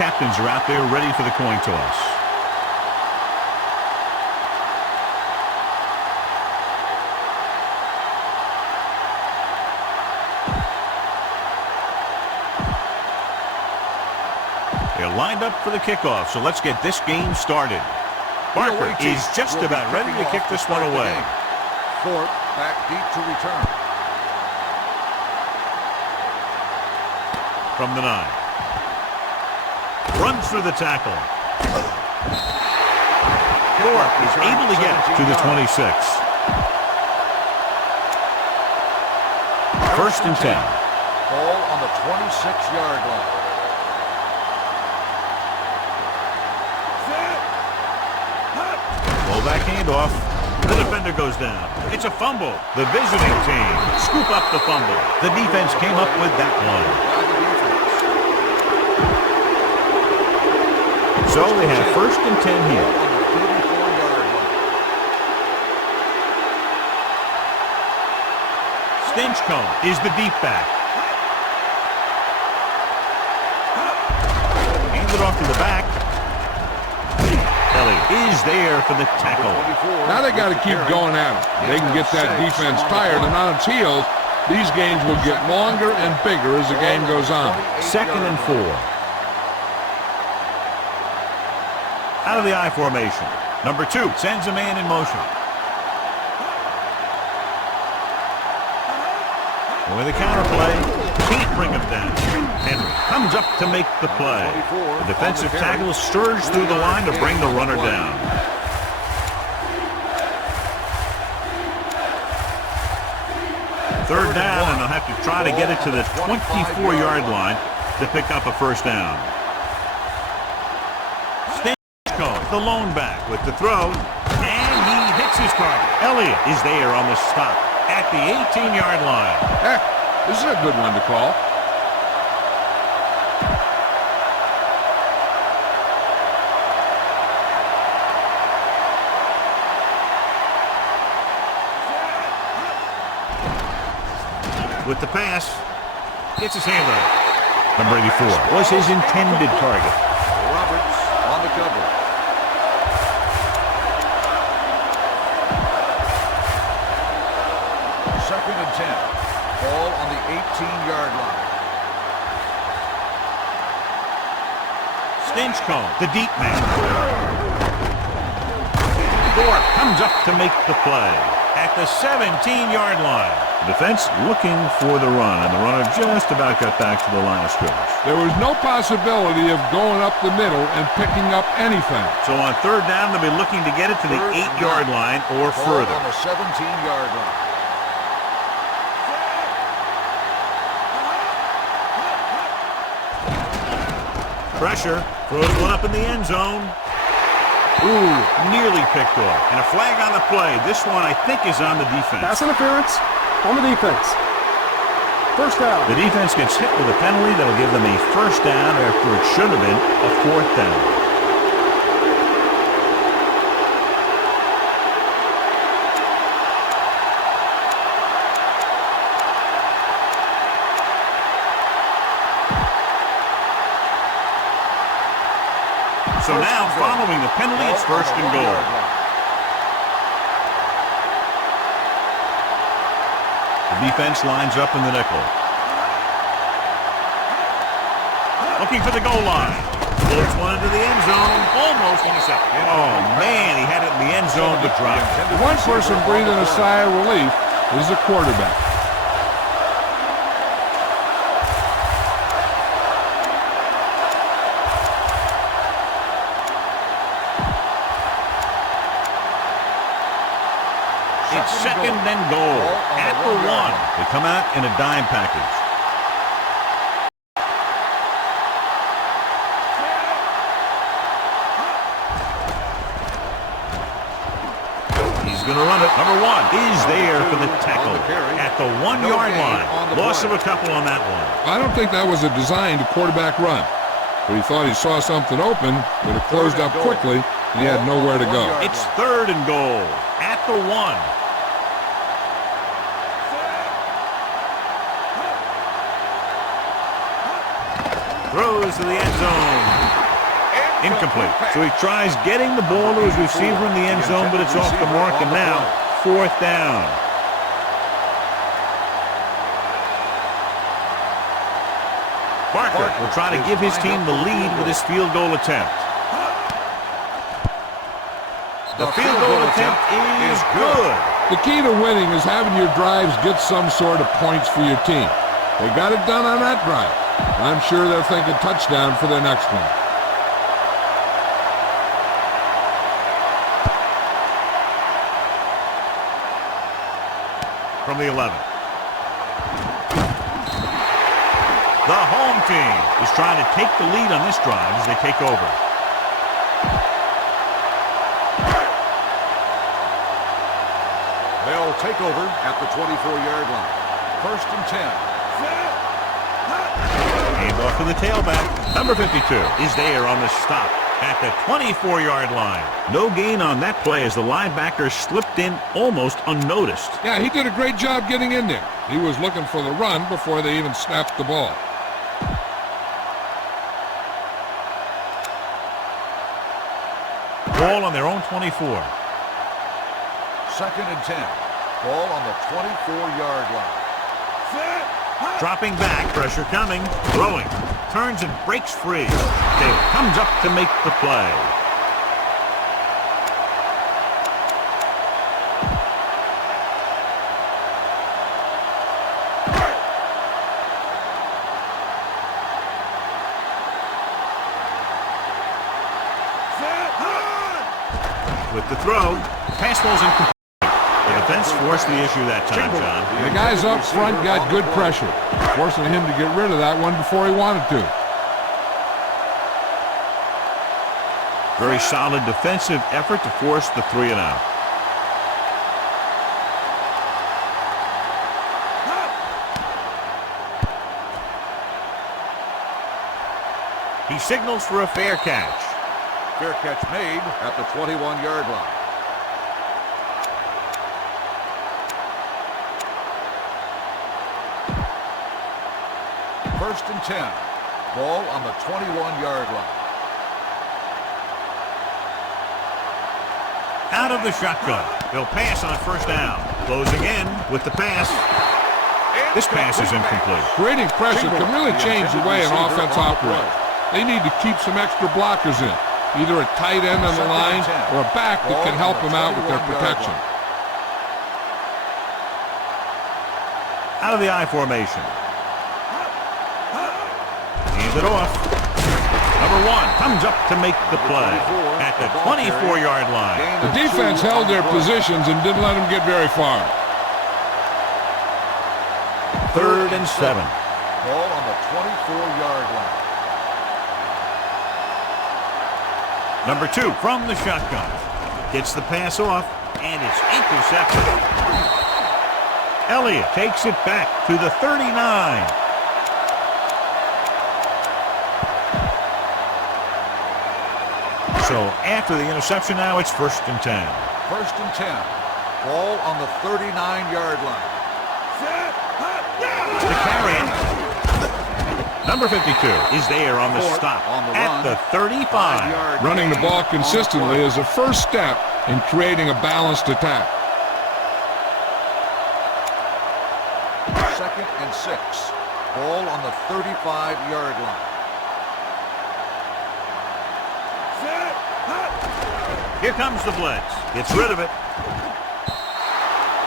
captains are out there ready for the coin toss. They're lined up for the kickoff, so let's get this game started. Barker is just about ready to kick this one away. Thorpe back deep to return. From the 9. Runs through the tackle. Thorpe is able to get it to the 26. First and 10. Ball on the 26-yard line. Fullback handoff. The defender goes down. It's a fumble. The visiting team scoop up the fumble. The defense came up with that one. So they have first and 10 here. Stinchcomb is the deep back. Hands it off to the back. Is there for the tackle. Now they got to keep going at it. They can get that defense tired and on its heels. These games will get longer and bigger as the game goes on. Second and 4. Out of the I formation. Number 2 sends a man in motion. With a counter play, can't bring him down. Henry comes up to make the play. The defensive tackle surges through the line to bring the runner down. Third down, and they'll have to try to get it to the 24-yard line to pick up a first down. Stinchcomb, the lone back with the throw, and he hits his target. Elliott is there on the stop at the 18-yard line. This is a good one to call. With the pass, gets his hand on it. Number 84 was his intended target. Roberts on the cover. Second and 10. Ball on the 18-yard line. Stinchcomb, the deep man. Thorpe comes up to make the play at the 17-yard line. Defense looking for the run, and the runner just about got back to the line of scrimmage. There was no possibility of going up the middle and picking up anything. So on third down, they'll be looking to get it to the 8-yard line or further. On the 17-yard line. Pressure, throws one up in the end zone. Ooh, nearly picked off. And a flag on the play. This one, I think, is on the defense. Pass interference on the defense. First down. The defense gets hit with a penalty that'll give them a first down after it should have been a fourth down. So now, following the penalty, it's first and goal. The defense lines up in the nickel. Looking for the goal line. Floats one into the end zone. Almost intercepted. Oh, man, he had it in the end zone but dropped it. One person breathing a sigh of relief is the quarterback. It's second and goal at the 1. They come out in a dime package. He's going to run it. Number 1 is there for the tackle at the 1-yard line. Loss of a couple on that one. I don't think that was a designed quarterback run, but he thought he saw something open, but it closed up quickly, and he had nowhere to go. It's third and goal at the 1. Throws to the end zone. Incomplete. So he tries getting the ball to his receiver in the end zone, but it's off the mark, and now 4th down. Barker will try to give his team the lead with his field goal attempt. The field goal attempt is good. The key to winning is having your drives get some sort of points for your team. They got it done on that drive. I'm sure they're thinking touchdown for their next one. From the 11. The home team is trying to take the lead on this drive as they take over. They'll take over at the 24-yard line. 1st and 10. Hand off to the tailback. Number 52 is there on the stop at the 24-yard line. No gain on that play as the linebacker slipped in almost unnoticed. Yeah, he did a great job getting in there. He was looking for the run before they even snapped the ball. Ball on their own 24. 2nd and 10. Ball on the 24-yard line. Dropping back, pressure coming, throwing, turns and breaks free. Taylor comes up to make the play. With the throw, pass ball's incomplete. The defense forced the issue that time, John. The guys up front got good pressure, forcing him to get rid of that one before he wanted to. Very solid defensive effort to force the 3 and out. He signals for a fair catch. Fair catch made at the 21-yard line. First and 10. Ball on the 21-yard line. Out of the shotgun. They'll pass on 1st down. Close again with the pass. This pass is incomplete. Creating pressure can really change the way an offense operates. They need to keep some extra blockers in, either a tight end on the line or a back that can help them out with their protection. Out of the I formation. Hands it off. Number 1 comes up to make the play at the 24-yard line. The defense held their positions and didn't let them get very far. 3rd and 7. Ball on the 24-yard line. Number 2 from the shotgun. Gets the pass off, and it's intercepted. Elliott takes it back to the 39. So after the interception now, it's 1st and 10. 1st and 10. Ball on the 39-yard line. To carry it. Number 52 is there on the stop at the 35. Running the ball consistently is a first step in creating a balanced attack. 2nd and 6. Ball on the 35-yard line. Here comes the blitz. Gets rid of it.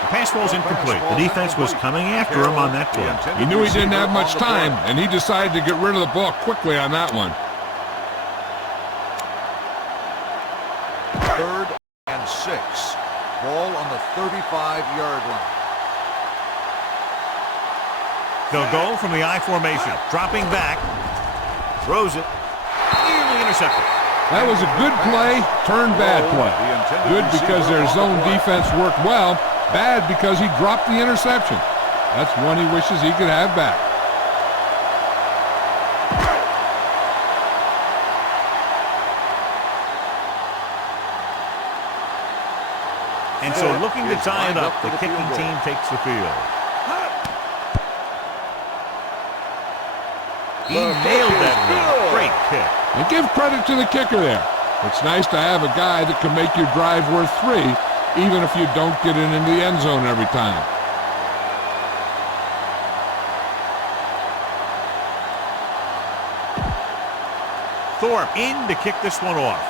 The pass ball's incomplete. The defense was coming after him on that play. He knew he didn't have much time, and he decided to get rid of the ball quickly on that one. 3rd and 6. Ball on the 35-yard line. They'll go from the I formation. Dropping back. Throws it. Nearly intercepted. That was a good play, turned bad play. Good because their zone defense worked well. Bad because he dropped the interception. That's one he wishes he could have back. And so looking to tie it up, the kicking team takes the field. He nailed that one. Great kick. And give credit to the kicker there. It's nice to have a guy that can make your drive worth 3, even if you don't get it into the end zone every time. Thorpe in to kick this one off.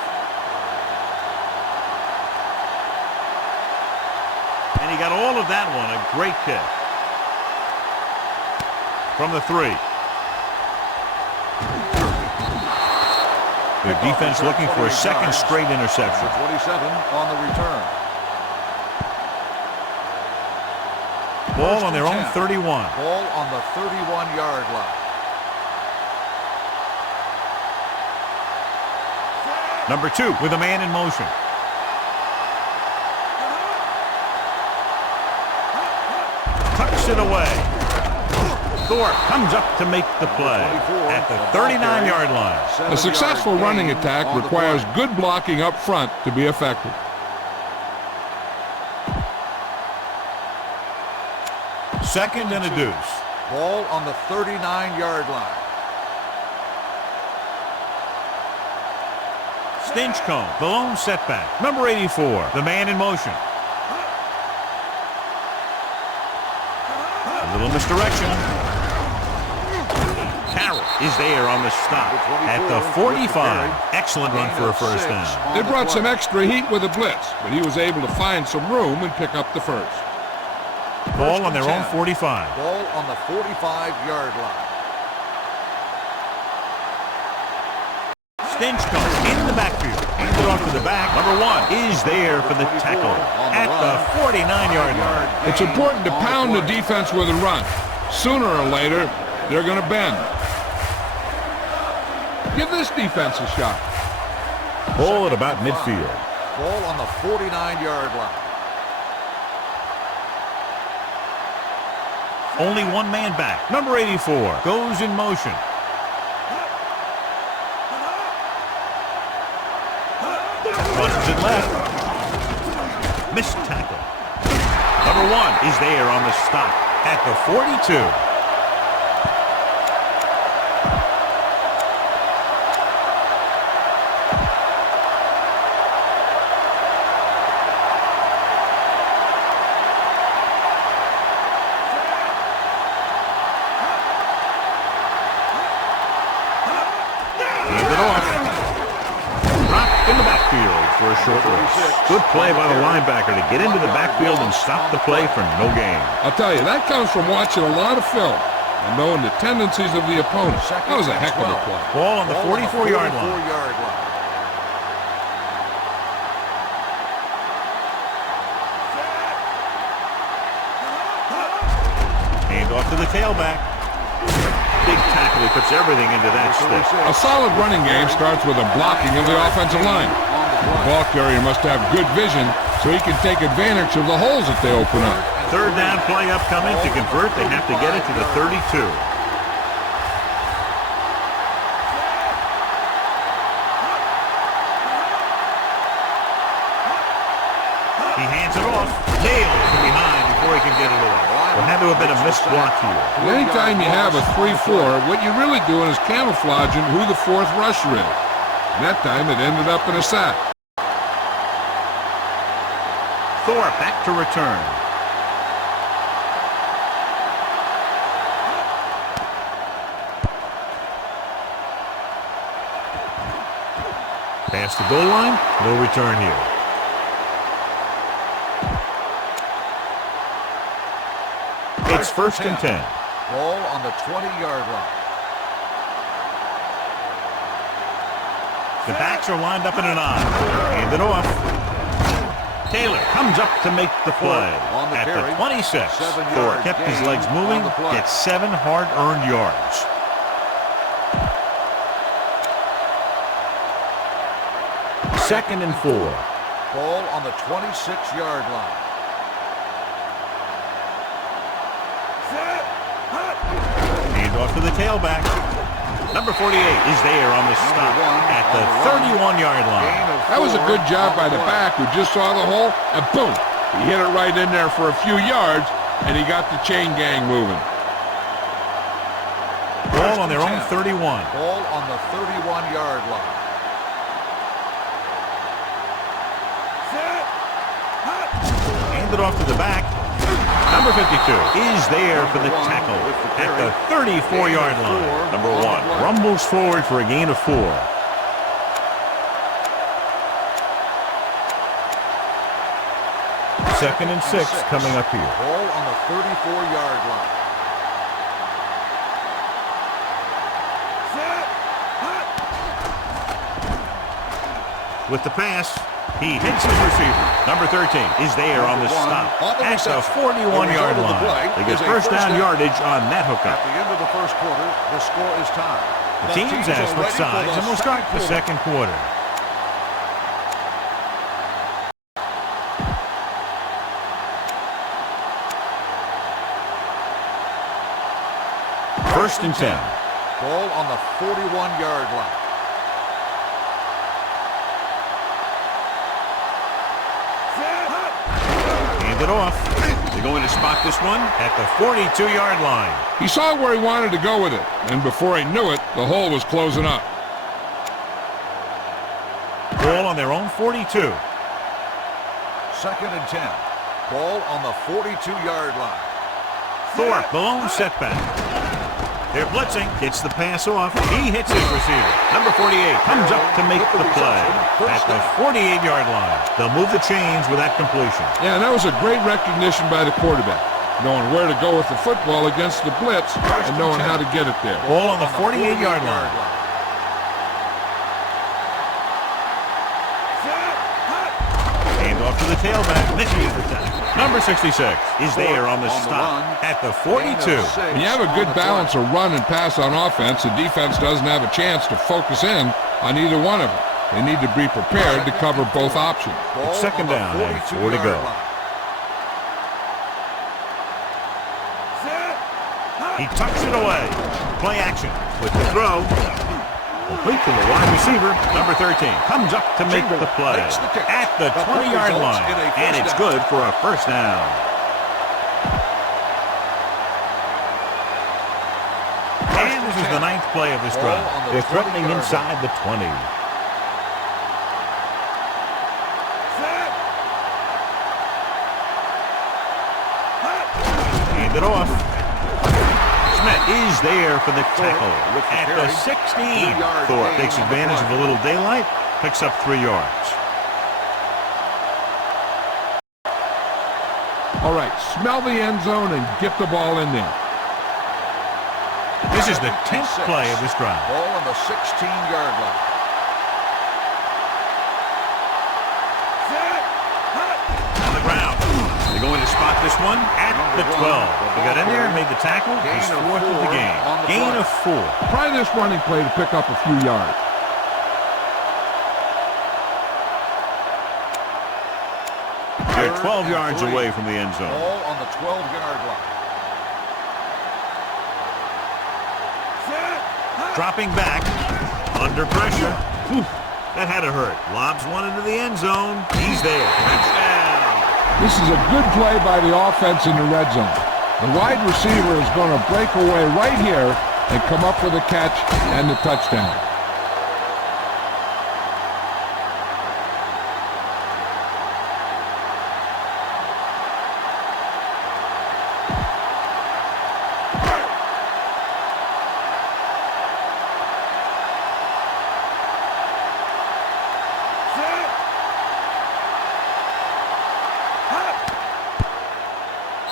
And he got all of that one. A great kick. From the 3. The defense looking for a second straight interception. 27 on the return. Ball on their own 31. Ball on the 31-yard line. Number 2 with a man in motion. Tucks it away. Thorpe comes up to make the play at the 39-yard line. A successful running attack requires good blocking up front to be effective. Second and a deuce. Ball on the 39-yard line. Stinchcomb, the lone setback. Number 84, the man in motion. A little misdirection. Carroll is there on the stop at the 45. Excellent run for a first down. They brought some extra heat with a blitz, but he was able to find some room and pick up the first. Ball on their own 45. Ball on the 45-yard line. Stinchcomb in the backfield. Hands it off to the back. Number 1 is there for the tackle at the 49-yard line. It's important to pound the defense with a run. Sooner or later, they're going to bend. Give this defense a shot. Ball at about midfield. Ball on the 49-yard line. Only one man back. Number 84 goes in motion. Rushes it left. Missed tackle. Number 1 is there on the stop at the 42. For a short race. Good play by the linebacker to get into the backfield and stop the play for no gain. I'll tell you, that comes from watching a lot of film and knowing the tendencies of the opponent. That was a heck of a play. Ball on the 44-yard line. Hand off to the tailback. Big tackle. He puts everything into that stick. A solid running game starts with a blocking of the offensive line. The ball carrier must have good vision so he can take advantage of the holes that they open up. Third down play upcoming. To convert, they have to get it to the 32. He hands it off. Nailed from behind before he can get it away. There had to have been a missed block here. Anytime you have a 3-4, what you're really doing is camouflaging who the fourth rusher is. And that time it ended up in a sack. Thorpe back to return. Past the goal line, no return here. It's first and 10. Ball on the 20-yard line. The backs are lined up in an I. Hand it off. Taylor comes up to make the play at the 26. Thorpe kept his legs moving, gets 7 hard-earned yards. Second and 4. Ball on the 26-yard line. Hand off to the tailback. Number 48 is there on the stop at the 31-yard line. That was a good job by the back who just saw the hole, and boom, he hit it right in there for a few yards, and he got the chain gang moving. Ball on their own 31. Ball on the 31-yard line. Hand it off to the back. Number 52 is there for the tackle at the 34-yard line. Number 1 rumbles forward for a gain of 4. Second and 6 coming up here. Ball on the 34-yard line. With the pass, he hits his receiver. Number 13 is there on the stop at the 41-yard line. They get first down yardage on that hookup. At the end of the first quarter, the score is tied. The teams have switched sides, and we'll start the second quarter. First and 10. Ball on the 41-yard line. Hand it off. They're going to spot this one at the 42-yard line. He saw where he wanted to go with it, and before he knew it, the hole was closing up. Ball on their own 42. Second and 10. Ball on the 42-yard line. Thorpe, the lone setback. They're blitzing. Gets the pass off. He hits his receiver. Number 48 comes up to make the play at the 48-yard line. They'll move the chains with that completion. Yeah, and that was a great recognition by the quarterback, knowing where to go with the football against the blitz and knowing how to get it there. Ball on the 48-yard line. Hand off to the tailback. Misses the tackle. Number 66 is there on the stop at the 42. When you have a good balance of run and pass on offense, the defense doesn't have a chance to focus in on either one of them. They need to be prepared to cover both options. It's second down and 4 to go. He tucks it away. Play action with the throw. Complete to the wide receiver. Number 13 comes up to make the play at the 20-yard line. And it's good for a first down. And this is the 9th play of this drive. They're threatening inside the 20. Hand it off. Is there for the tackle at the 16. Thorpe takes advantage of a little daylight, picks up 3 yards. All right, smell the end zone and get the ball in there. This is the 10th play of this drive. Ball on the 16-yard line. On the ground. They're going to spot this one at the 12. They got in there and made the tackle. He's 4th of the game. Gain of 4. Try this running play to pick up a few yards. They're 12 yards away from the end zone. Ball on the 12-yard line. Dropping back. Under pressure. Whew, that had to hurt. Lobs one into the end zone. He's there. Touchdown. This is a good play by the offense in the red zone. The wide receiver is going to break away right here and come up with a catch and the touchdown.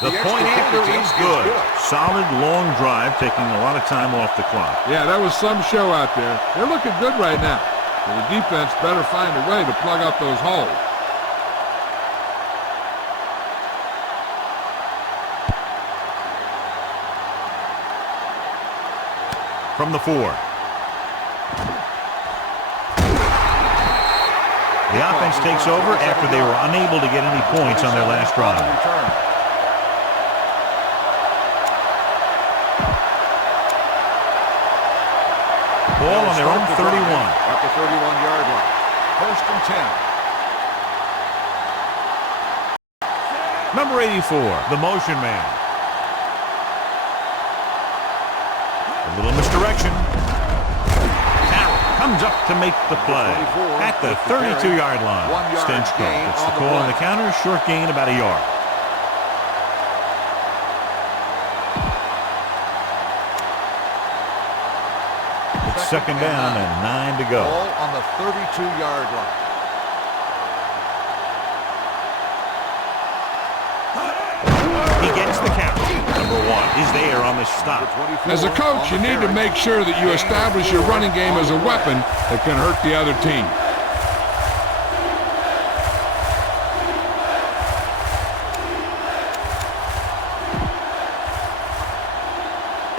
The point after is good. Solid, long drive, taking a lot of time off the clock. Yeah, that was some show out there. They're looking good right now. So the defense better find a way to plug up those holes. From the 4. The offense takes over after they were unable to get any points on their last drive. Ball on their own 31. At the 31-yard line. First and 10. Number 84, the motion man. The A little misdirection. Comes up to make the play at the 32-yard line. Stenchko gets the call on the counter, short gain about a yard. It's second down and 9 to go. Ball on the 32-yard line. He gets the count. Number 1 is there on the stop. As a coach, you need to make sure that you establish your running game as a weapon that can hurt the other team.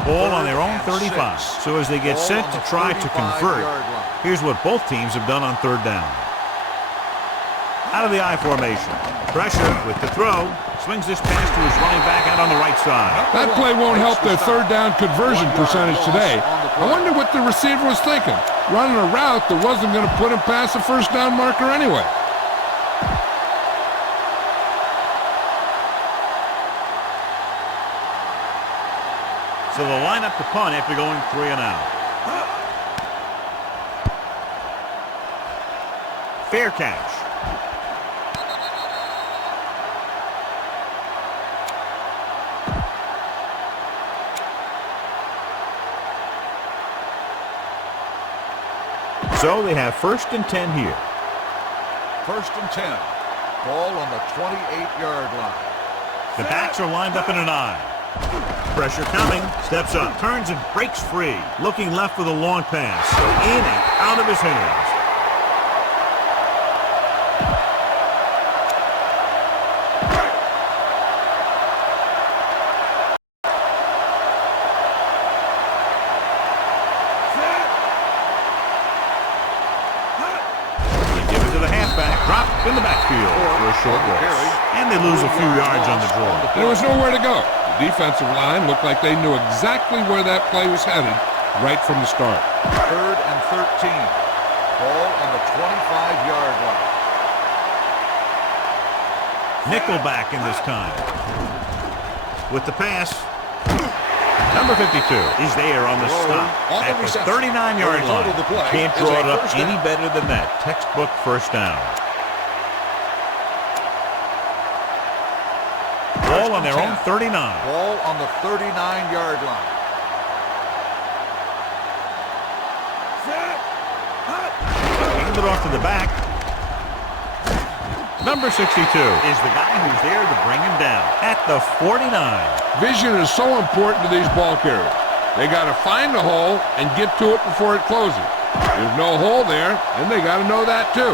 Ball on their own 35. So as they get set to try to convert, here's what both teams have done on third down. Out of the I formation. Pressure with the throw. Swings this pass to his running back out on the right side. That play won't help their third down conversion percentage today. I wonder what the receiver was thinking. Running a route that wasn't going to put him past the first down marker anyway. So they'll line up to punt after going 3 and out. Fair catch. So they have 1st and 10 here. 1st and 10. Ball on the 28-yard line. The backs are lined up in an I. Pressure coming. Steps up. Turns and breaks free. Looking left for the long pass. In and out of his hands. Dropped in the backfield for a short loss. And they lose a few yards on the draw. There was nowhere to go. The defensive line looked like they knew exactly where that play was headed right from the start. 3rd and 13. Ball on the 25-yard line. Nickelback in this time. With the pass. Number 52 is there on the stop at the 39-yard line. Can't draw it up any better than that. Textbook first down. Ball on their own 39. Ball on the 39-yard line. Hand it off to the back. Number 62 is the guy who's there to bring him down at the 49. Vision is so important to these ball carriers. They got to find the hole and get to it before it closes. There's no hole there, and they got to know that too.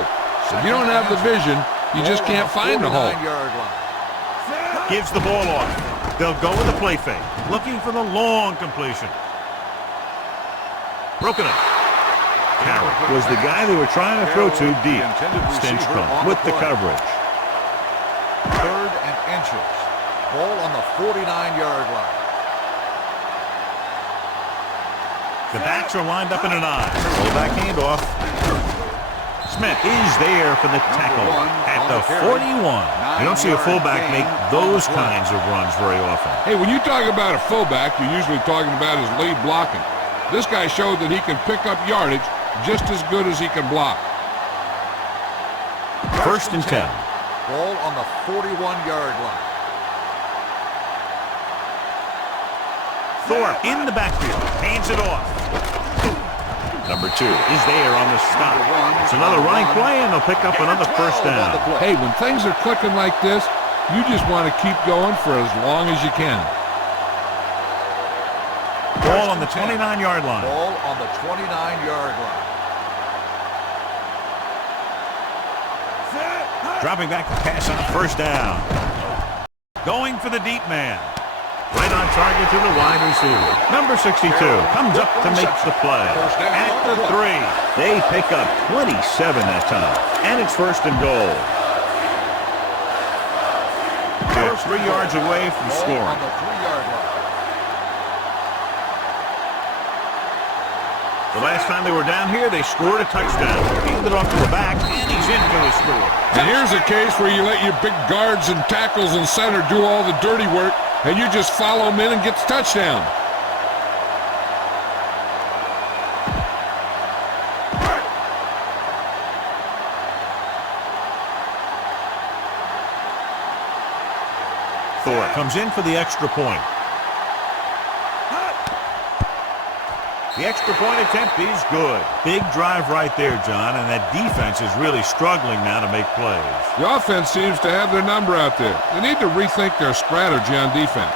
If you don't have the vision, you just can't find the hole. Gives the ball off. They'll go with a play fake, looking for the long completion. Broken up. Carroll was the guy they were trying to throw to deep. Stenchko with the coverage. 3rd and inches. Ball on the 49-yard line. The backs are lined up in an I. Fullback handoff. Smith is there for the tackle at the 41. You don't see a fullback make those kinds of runs very often. Hey, when you talk about a fullback, you're usually talking about his lead blocking. This guy showed that he can pick up yardage just as good as he can block. 1st and 10. Ball on the 41-yard line. Thorpe in the backfield. Hands it off. Number 2 is there on the stop. It's another running play, and they'll pick up another first down. Hey, when things are clicking like this, you just want to keep going for as long as you can. Ball on the 29-yard line. Ball on the 29-yard line. Dropping back to pass on first down. Going for the deep man. Right on target to the wide receiver. Number 62 comes up to make the play. At the 3. They pick up 27 that time. And it's 1st and goal. They're 3 yards away from scoring. On the 3-yard line. The last time they were down here, they scored a touchdown. Handed off to the back, and he's in for the score. And here's a case where you let your big guards and tackles and center do all the dirty work, and you just follow them in and get the touchdown. Thorpe comes in for the extra point. The extra point attempt is good. Big drive right there, John, and that defense is really struggling now to make plays. The offense seems to have their number out there. They need to rethink their strategy on defense.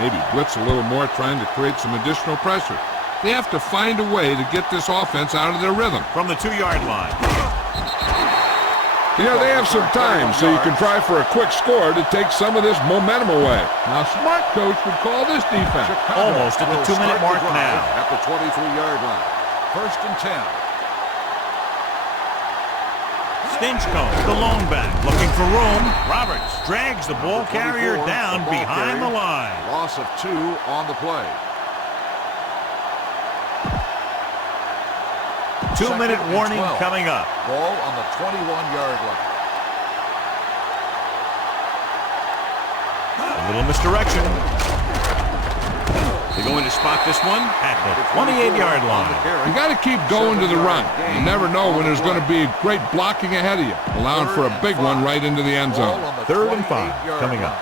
Maybe blitz a little more, trying to create some additional pressure. They have to find a way to get this offense out of their rhythm. From the 2-yard line. You know, they have some time, so you can try for a quick score to take some of this momentum away. Now, smart coach would call this defense. Almost at the 2-minute mark now. At the 23-yard line. 1st and 10. Stinchcomb, the lone back, looking for room. Roberts drags the ball carrier down behind the line. Loss of 2 on the play. 2-minute warning coming up. Ball on the 21-yard line. A little misdirection. They're going to spot this one at the 28-yard line. You got to keep going to the run. You never know when there's going to be great blocking ahead of you, allowing for a big one right into the end zone. 3rd and 5 coming up.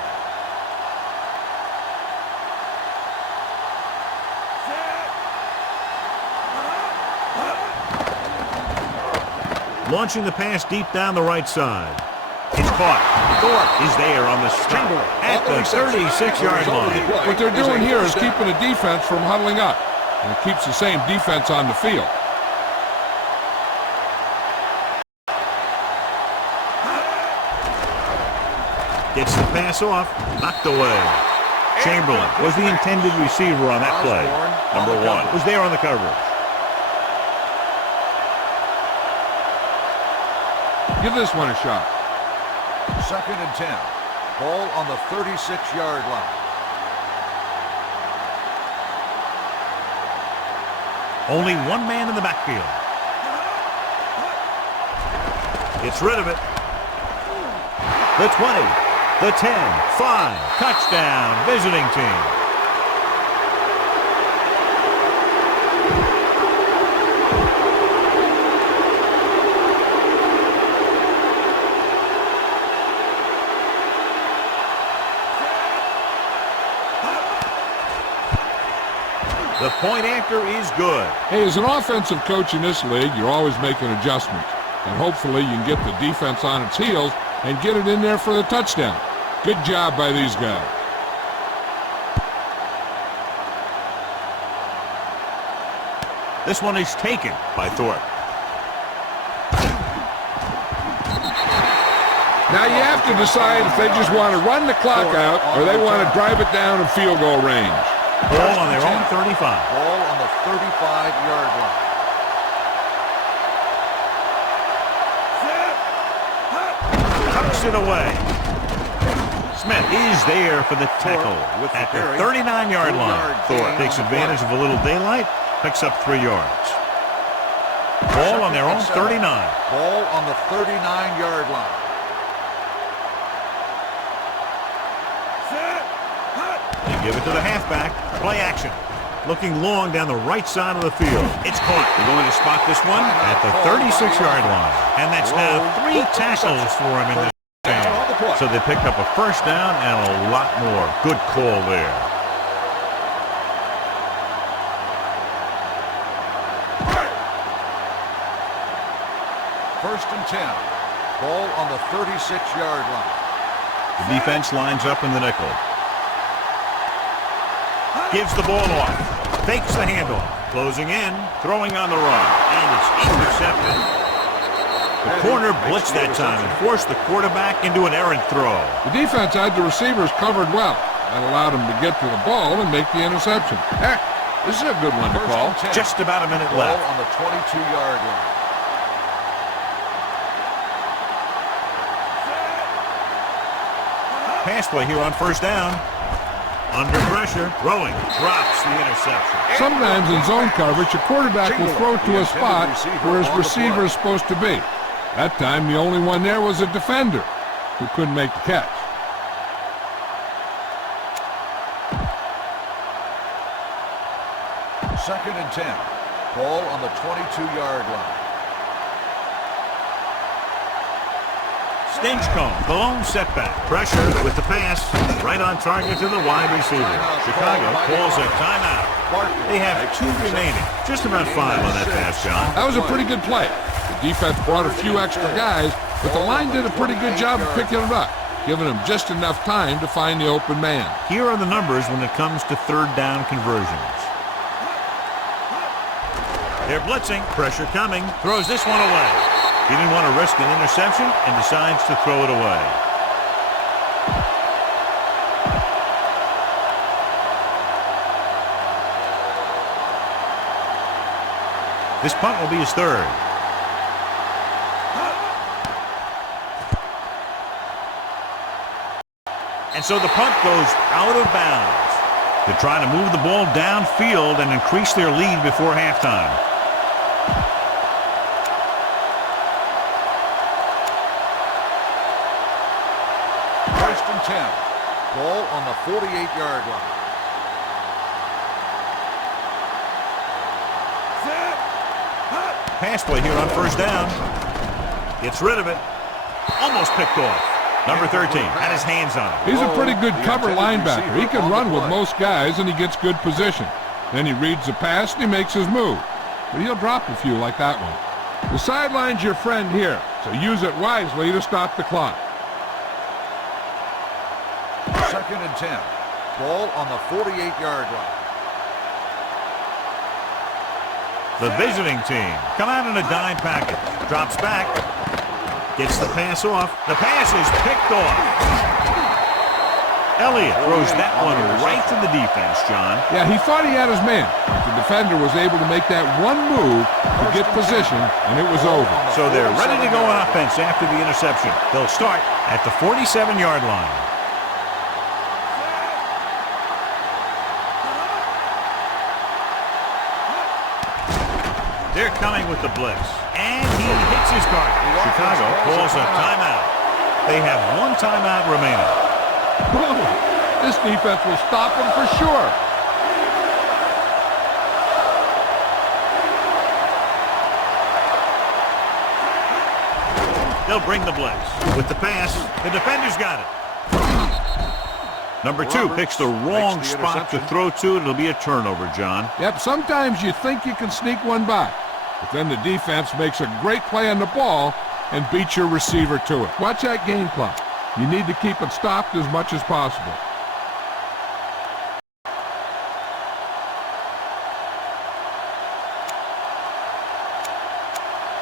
Launching the pass deep down the right side. It's caught. Thorpe is there on the stop at the 36-yard line. What they're doing here is keeping the defense from huddling up. And it keeps the same defense on the field. Gets the pass off. Knocked away. Chamberlain was the intended receiver on that play. Number 1 was there on the coverage. Give this one a shot. 2nd and 10. Ball on the 36-yard line. Only one man in the backfield. Gets rid of it. The 20, the 10, 5, touchdown, visiting team. The point after is good. Hey, as an offensive coach in this league, you're always making adjustments. And hopefully you can get the defense on its heels and get it in there for the touchdown. Good job by these guys. This one is taken by Thorpe. Now you have to decide if they just want to run the clock out or they want to drive it down in field goal range. Ball on their own 35. Ball on the 35-yard line. Tucks it away. Smith is there for the tackle at the 39-yard line. Thorpe takes advantage of a little daylight, picks up 3 yards. Ball on their own 39. Ball on the 39-yard line. Give it to the halfback. Play action. Looking long down the right side of the field. It's caught. They're going to spot this one at the 36-yard line. And that's now 3 tackles for him in this game. So they picked up a first down and a lot more. Good call there. First and 10. Ball on the 36-yard line. The defense lines up in the nickel. Gives the ball off. Fakes the handoff. Closing in. Throwing on the run. And it's intercepted. The corner blitzed that time and forced the quarterback into an errant throw. The defense had the receivers covered well. That allowed him to get to the ball and make the interception. Heck, this is a good one to call. Just about a minute Ball left. on the 22-yard line. Pass play here on first down. Under pressure, throwing, drops the interception. Sometimes in zone coverage, a quarterback will throw to a spot where his receiver is supposed to be. That time, the only one there was a defender who couldn't make the catch. Second and 10. Ball on the 22-yard line. Stinch cone, the lone setback. Pressure with the pass. Right on target to the wide receiver. Chicago calls a timeout. They have 2 remaining. Just about 5 on that pass, John. That was a pretty good play. The defense brought a few extra guys, but the line did a pretty good job of picking it up, giving them just enough time to find the open man. Here are the numbers when it comes to third down conversions. They're blitzing. Pressure coming. Throws this one away. He didn't want to risk an interception and decides to throw it away. This punt will be his third. And so the punt goes out of bounds. They're trying to move the ball downfield and increase their lead before halftime. First and 10. Ball on the 48-yard line. Pass play here on first down. Gets rid of it. Almost picked off. Number 13 had his hands on it. He's a pretty good cover linebacker. He can run with most guys, and he gets good position. Then he reads the pass, and he makes his move. But he'll drop a few like that one. The sideline's your friend here, so use it wisely to stop the clock. Second and 10. Ball on the 48-yard line. The visiting team come out in a dime package. Drops back. Gets the pass off. The pass is picked off. Elliott throws that one right to the defense, John. Yeah, he thought he had his man, but the defender was able to make that one move to get position, and it was over. So they're ready to go on offense after the interception. They'll start at the 47-yard line. They're coming with the blitz. And he hits his target. Chicago calls a timeout. They have 1 timeout remaining. Boom! This defense will stop him for sure. They'll bring the blitz. With the pass, the defender's got it. Number 2 picks the wrong spot to throw to. It'll be a turnover, John. Yep, sometimes you think you can sneak one by, but then the defense makes a great play on the ball and beats your receiver to it. Watch that game clock. You need to keep it stopped as much as possible.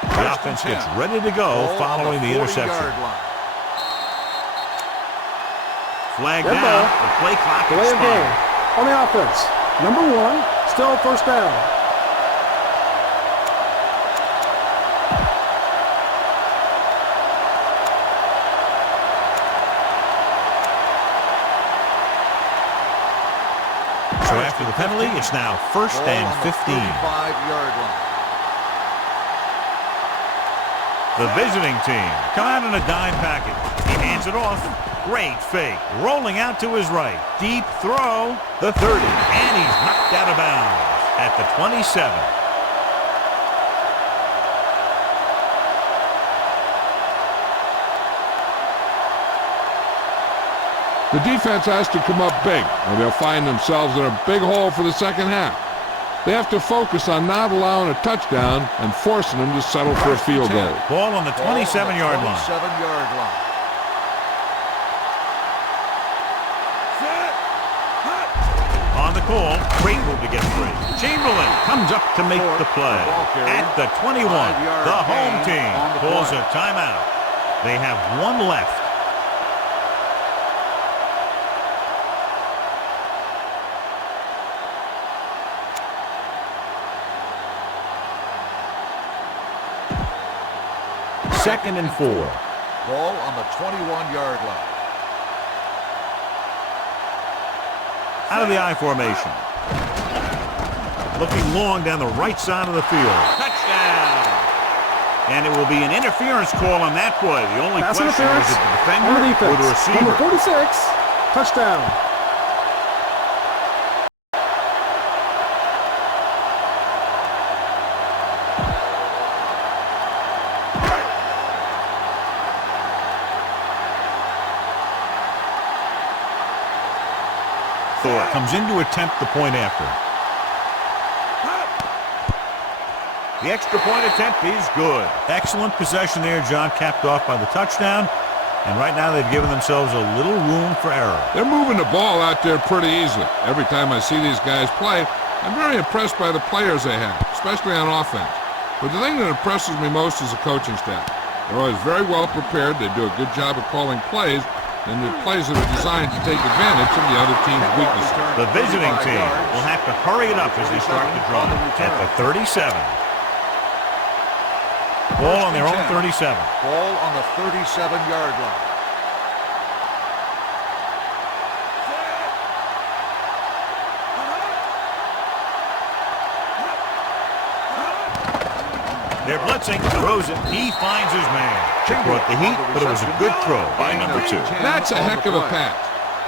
The offense gets ready to go following the interception. Flag down. The play clock expired. On the offense, number 1, still first down. So after the penalty, it's now first and 15. 35-yard line. The visiting team come out in a dime package. He hands it off. Great fake. Rolling out to his right. Deep throw. The 30. And he's knocked out of bounds at the 27. The defense has to come up big, or they'll find themselves in a big hole for the second half. They have to focus on not allowing a touchdown and forcing them to settle for a field goal. Ball on the 27-yard line. 27-yard line. On the call, great move to get free. Chamberlain comes up to make the play. At the 21, the home team calls a timeout. They have 1 left. Second and 4. Ball on the 21-yard line. Out of the I formation. Looking long down the right side of the field. Touchdown! And it will be an interference call on that play. The only Pass question interference is it the defender on the or defense. the receiver? Number 46, touchdown. Thorpe comes in to attempt the point after. The extra point attempt is good. Excellent possession there, John, capped off by the touchdown. And right now they've given themselves a little room for error. They're moving the ball out there pretty easily. Every time I see these guys play, I'm very impressed by the players they have, especially on offense. But the thing that impresses me most is the coaching staff. They're always very well prepared. They do a good job of calling plays, and the plays that are designed to take advantage of the other team's weaknesses. The visiting team will have to hurry it up as they start to draw at the 37. Ball on their own 37. Ball on the 37-yard line. They're blitzing. Throws it. He finds his man. It brought the heat, but it was a good throw by number 2. That's a heck of a pass.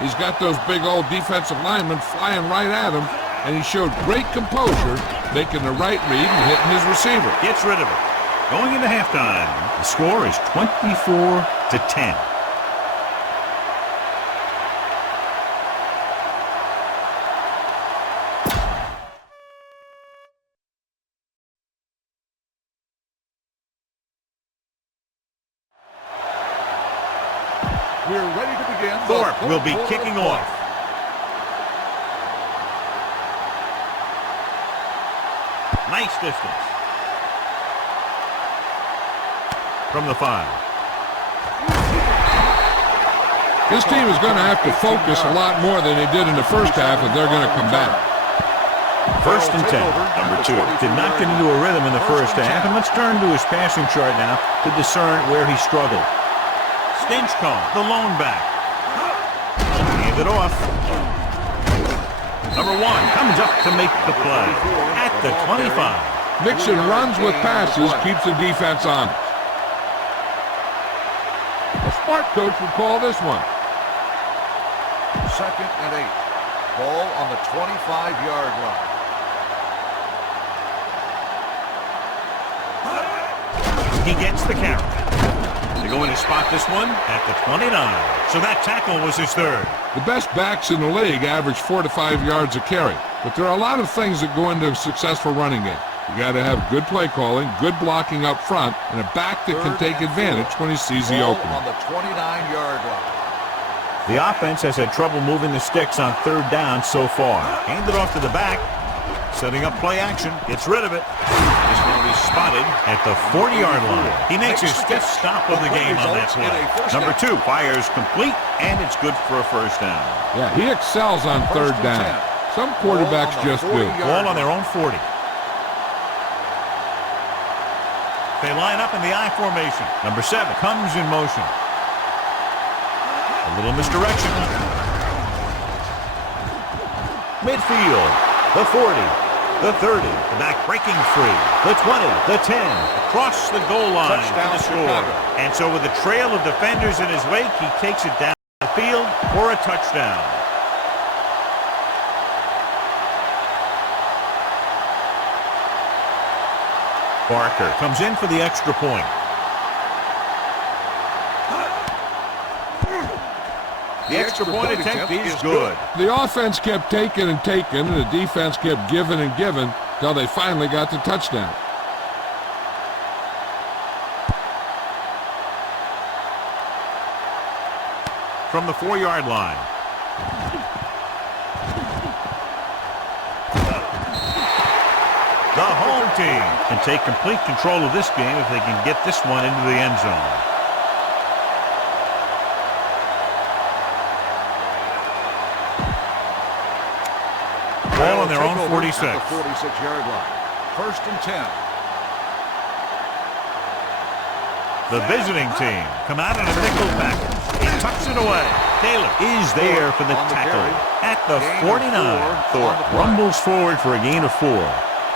He's got those big old defensive linemen flying right at him, and he showed great composure, making the right read and hitting his receiver. Gets rid of it. Going into halftime, the score is 24-10. We're ready to begin. Thorpe will be kicking off. Nice distance. From the 5. This team is going to have to focus a lot more than they did in the first half if they're going to come back. First and 10, number 2. Did not get into a rhythm in the first half, and let's turn to his passing chart now to discern where he struggled. Stinchcomb, the lone back. Hand it off. Number 1 comes up to make the play at the 25. Mixing runs with passes keeps the defense honest. A smart coach would call this one. Second and 8. Ball on the 25-yard line. He gets the carry. They're going to spot this one at the 29. So that tackle was his 3rd. The best backs in the league average 4 to 5 yards a carry. But there are a lot of things that go into a successful running game. You got to have good play calling, good blocking up front, and a back that can take advantage when he sees the opening. On the 29-yard line. The offense has had trouble moving the sticks on 3rd down so far. Hand it off to the back. Setting up play action. Gets rid of it. He's going to be spotted at the 40-yard line. He makes his 5th stop of the game on that play. Number 2 fires complete, and it's good for a first down. Yeah, he excels on 3rd down. Some quarterbacks just do. Ball on their own 40. They line up in the I formation. Number 7 comes in motion. A little misdirection. Midfield. The 40. The 30. The back breaking free. The 20. The 10. Across the goal line to the score. And so with a trail of defenders in his wake, he takes it down the field for a touchdown. Barker comes in for the extra point. The extra point attempt is good. The offense kept taking and taking, and the defense kept giving and giving until they finally got the touchdown. From the 4-yard line. The home team can take complete control of this game if they can get this one into the end zone. Ball on their own 46. At the 46-yard line. First and 10. The visiting team come out in a nickel package. He tucks it away. Taylor is there for the tackle at the 49. Thorpe rumbles forward for a gain of 4.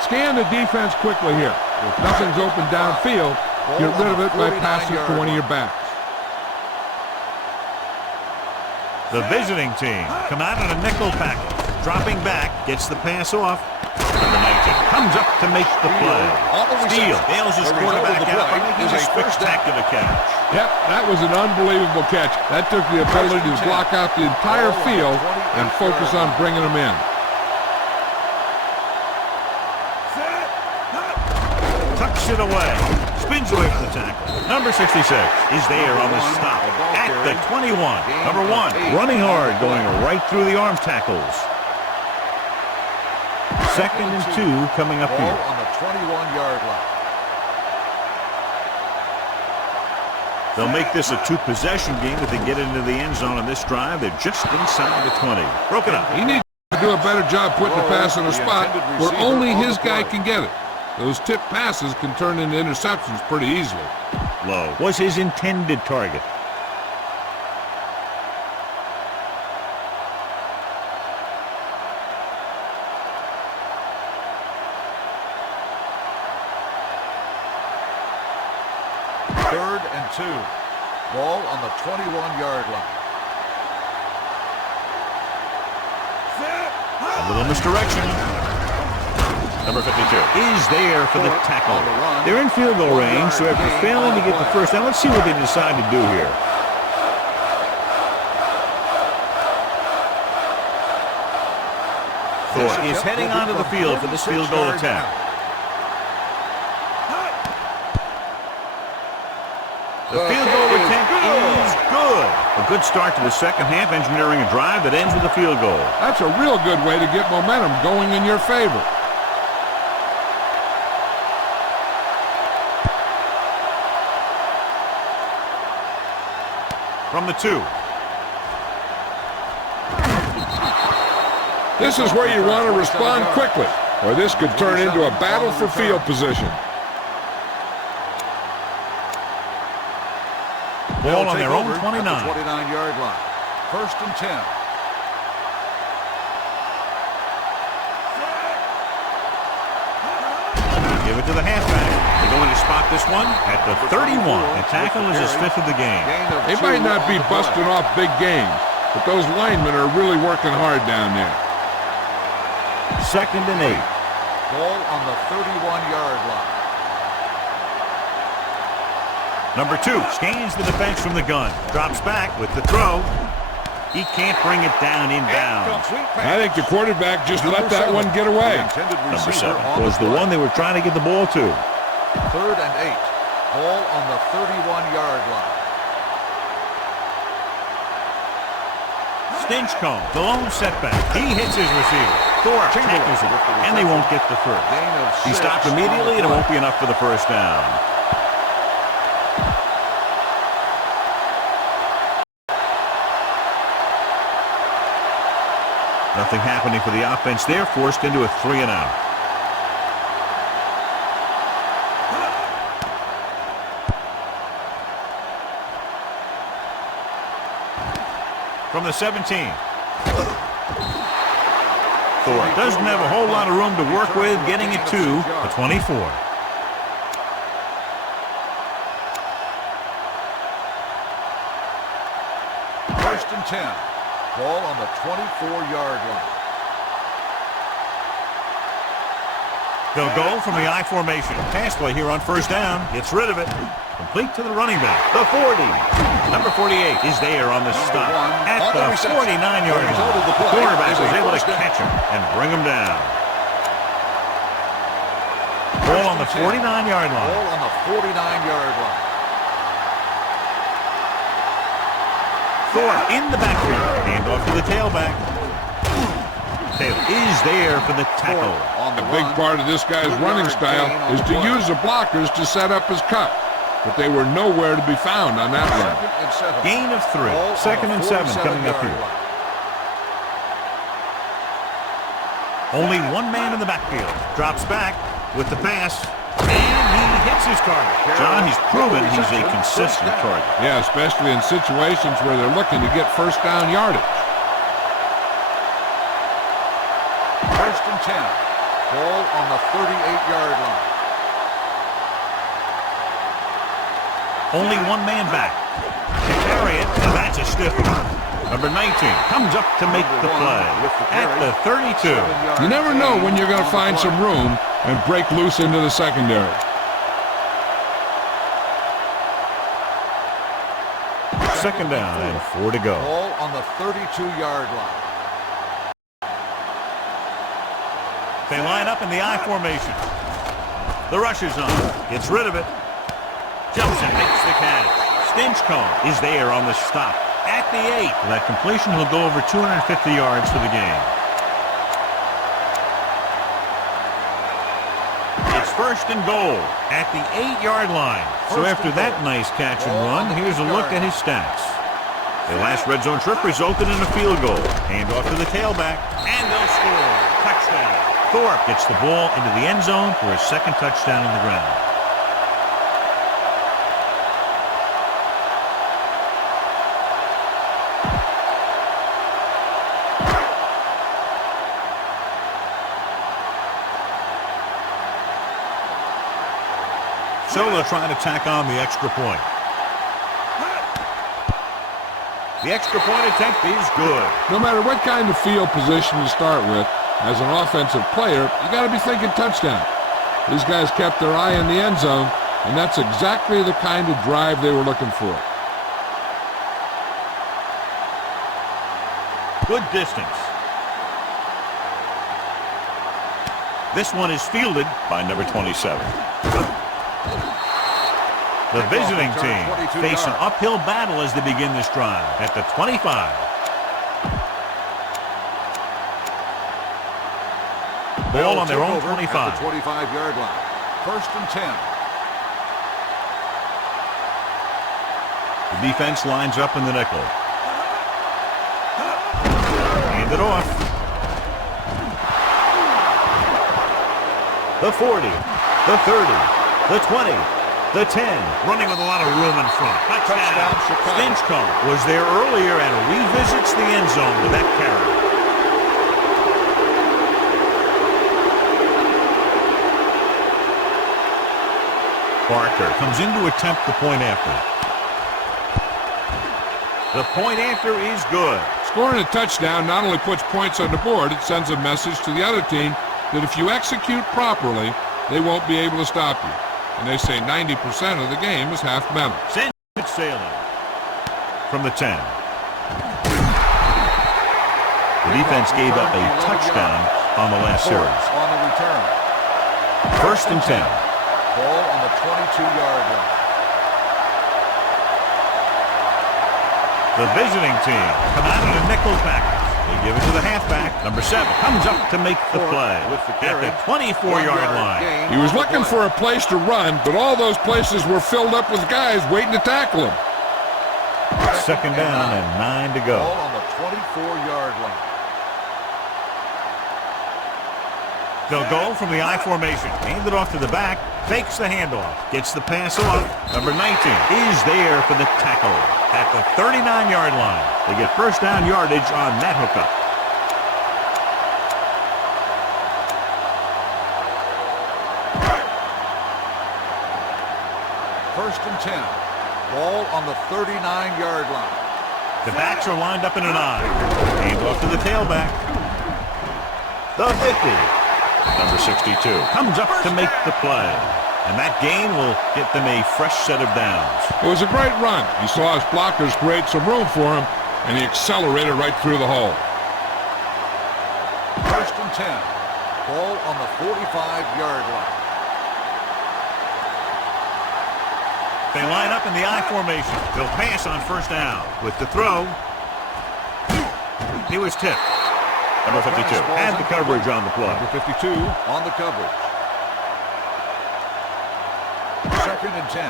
Scan the defense quickly here. If nothing's open downfield, get rid of it by passing to one of your backs. The visiting team come out in a nickel package. Dropping back, gets the pass off. And the 19 comes up to make the play. Steele bails his quarterback out by making a spectacular catch. Yep, that was an unbelievable catch. That took the ability to block out the entire field and focus on bringing them in. Tucks it away. Spins away from the tackle. Number 66 is there on the stop at the 21. Number 1 running hard, going right through the arm tackles. 2nd and 2 coming up here. On the 21-yard line. They'll make this a 2-possession game if they get into the end zone on this drive. They're just inside the 20. Broken up. He needs to do a better job putting the pass in a spot where only his guy can get it. Those tip passes can turn into interceptions pretty easily. Low was his intended target. Third and 2. Ball on the 21-yard line. A little misdirection. Number 52 is there for the tackle. They're in field goal range, so after failing to get the first down, let's see what they decide to do here. Thorpe is heading onto the field for this field goal attempt. The field goal attempt is good. A good start to the second half, engineering a drive that ends with a field goal. That's a real good way to get momentum going in your favor. From the 2. This is where you want to respond quickly, or this could turn into a battle for field position. Ball on their own 29. 29-yard line. 1st and 10. Give it to the halfback. They're going to spot this one at the 31. The tackle is his 5th of the game. They might not be busting off big games, but those linemen are really working hard down there. 2nd and 8. Ball on the 31-yard line. Number 2 scans the defense from the gun. Drops back with the throw. He can't bring it down inbounds. I think the quarterback just let that one get away. Number 7 was the one they were trying to get the ball to. 3rd and 8. Ball on the 31-yard line. Stinchcomb, the lone setback. He hits his receiver. Thorpe tackles it, and they won't get the first. He stopped immediately, and it won't be enough for the first down. Nothing happening for the offense. They're forced into a 3-and-out. From the 17. Thorpe doesn't have a whole lot of room to work with, getting it to the 24. First and 10. Ball on the 24-yard line. They'll go from the I formation. Pass play here on first down. Gets rid of it. Complete to the running back. The 40. Number 48 is there on the stop at the 49-yard line. The quarterback was able to catch him and bring him down. Ball on the 49-yard line. Ball on the 49-yard line. Thorpe in the backfield. Hand off to the tailback. Taylor is there for the tackle. A big part of this guy's running style is to use the blockers to set up his cut. But they were nowhere to be found on that run. Gain of 3. 2nd and 7 coming up here. Only one man in the backfield. Drops back with the pass. And he hits his target. John, he's proven he's a consistent target. Yeah, especially in situations where they're looking to get first down yardage. 1st and 10. Ball on the 38-yard line. Only one man back. To carry it, and that's a stiff one. Number 19 comes up to make the play at the 32. You never know when you're going to find some room and break loose into the secondary. Second down and 4 to go. Ball on the 32-yard line. They line up in the I formation. The rush is on. Gets rid of it. Jumps and makes the catch. Stinchcomb is there on the stop. At the 8. With that completion, he'll go over 250 yards for the game. It's first and goal at the 8-yard line. So after that nice catch and run, here's a look at his stats. Their last red zone trip resulted in a field goal. Hand off to the tailback, and they'll score. Touchdown. Thorpe gets the ball into the end zone for his second touchdown on the ground. So they'll try to tack on the extra point. The extra point attempt is good. No matter what kind of field position you start with, as an offensive player, you got to be thinking touchdown. These guys kept their eye in the end zone, and that's exactly the kind of drive they were looking for. Good distance. This one is fielded by number 27. The visiting team face an uphill battle as they begin this drive at the 25. Ball on their own 25. At the 25-yard line. First and 10. The defense lines up in the nickel. Hand it off. The 40, the 30, the 20, the 10. Running with a lot of room in front. Touchdown, Chicago. Stinchcomb was there earlier and revisits the end zone with that carry. Parker comes in to attempt the point after. The point after is good. Scoring a touchdown not only puts points on the board, it sends a message to the other team that if you execute properly, they won't be able to stop you. And they say 90% of the game is half mental. Send it sailing from the 10. The defense gave up a touchdown on the last series. On the return. First and 10. Ball on the 22-yard line. The visiting team come out in a nickel package. They give it to the halfback. Number 7 comes up to make the play at the 24-yard line. He was looking for a place to run, but all those places were filled up with guys waiting to tackle him. Second down and 9 to go. Ball on the 24-yard line. They'll go from the I formation. Hand it off to the back. Fakes the handoff. Gets the pass off. Number 19 is there for the tackle at the 39-yard line. They get first down yardage on that hookup. First and 10. Ball on the 39-yard line. The backs are lined up in an I. Hand off to the tailback. The 50. Number 62 comes up to make the play. And that gain will get them a fresh set of downs. It was a great run. He saw his blockers create some room for him, and he accelerated right through the hole. First and 10. Ball on the 45-yard line. They line up in the I formation. They'll pass on first down. With the throw, he was tipped. Number 52 had the coverage on the play. Number 52 on the coverage. Second and 10.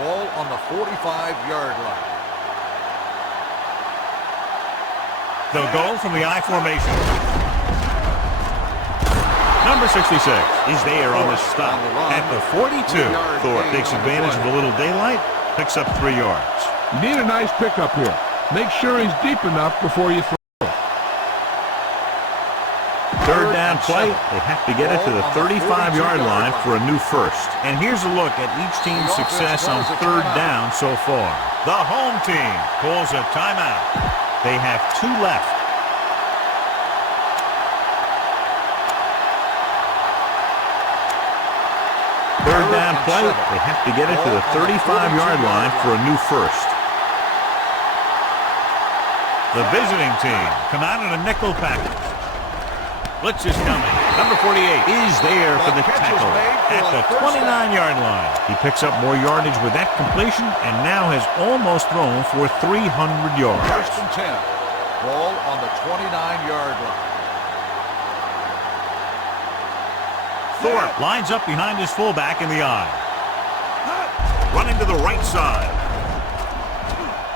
Ball on the 45-yard line. They'll go from the I formation. Number 66 is there on the stop at the 42. Thorpe takes advantage of a little daylight, picks up 3 yards. You need a nice pickup here. Make sure he's deep enough before you throw. Third down play, they have to get it to the 35-yard line for a new first. And here's a look at each team's success on third down so far. The home team calls a timeout. They have 2 left. third down play. They have to get it to the 35-yard line for a new first. The visiting team come out in a nickel package. Blitz is coming. Number 48 is there for the tackle at the 29-yard line. He picks up more yardage with that completion and now has almost thrown for 300 yards. First and 10. Ball on the 29-yard line. Thorpe lines up behind his fullback in the eye. Running to the right side.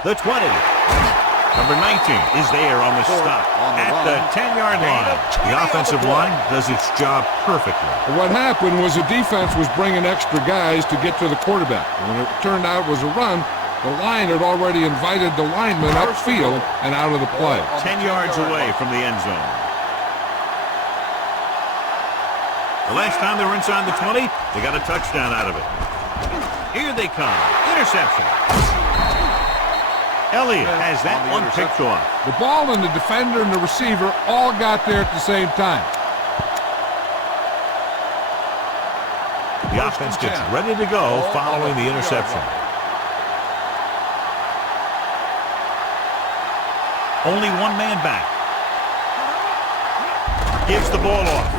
The 20. Number 19 is there on the stop at the 10-yard line. The offensive line does its job perfectly. What happened was the defense was bringing extra guys to get to the quarterback. When it turned out it was a run, the line had already invited the lineman upfield and out of the play. 10 yards away from the end zone. The last time they were inside the 20, they got a touchdown out of it. Here they come. Interception. Elliott has that one picked off. The ball and the defender and the receiver all got there at the same time. The offense gets ready to go following the interception. Only one man back. Gives the ball off.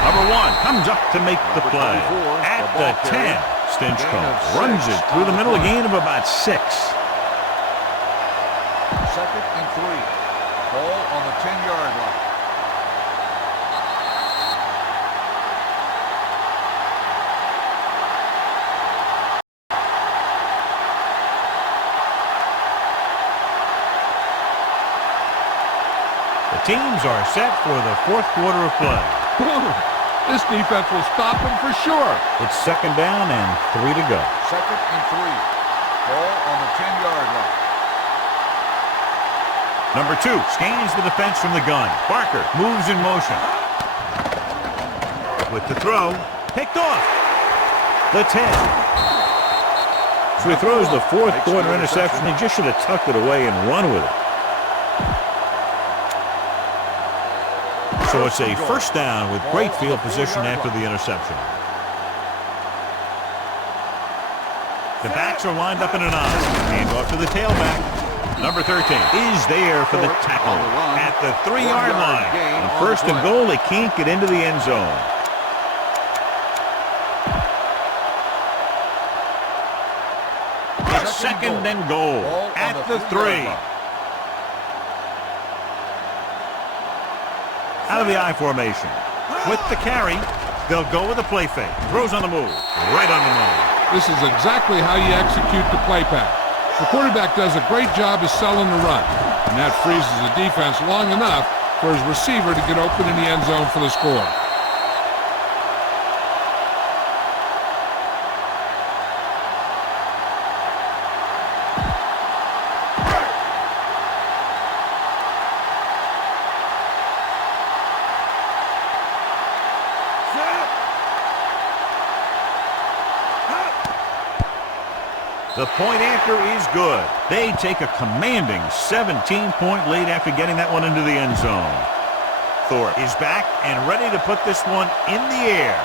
Number 1 comes up to make the play. At the 10, Stinchcomb runs it through the middle, a gain of about 6. Second and 3. Ball on the 10-yard line. The teams are set for the fourth quarter of play. This defense will stop them for sure. It's second down and 3 to go. Second and 3. Ball on the 10-yard line. Number 2 scans the defense from the gun. Barker moves in motion. With the throw, picked off. The 10. So he throws the fourth quarter interception. He just should have tucked it away and run with it. So it's a first down with great field position after the interception. The backs are lined up in an I. Hand off to the tailback. Number 13 is there for the tackle at the 3-yard line. On first and goal, they can't get into the end zone. It's second and goal at the 3. Out of the I formation. With the carry, they'll go with a play fake. Throws on the move. Right on the money. This is exactly how you execute the play pass. The quarterback does a great job of selling the run, and that freezes the defense long enough for his receiver to get open in the end zone for the score. The point after is good. They take a commanding 17-point lead after getting that one into the end zone. Thorpe is back and ready to put this one in the air.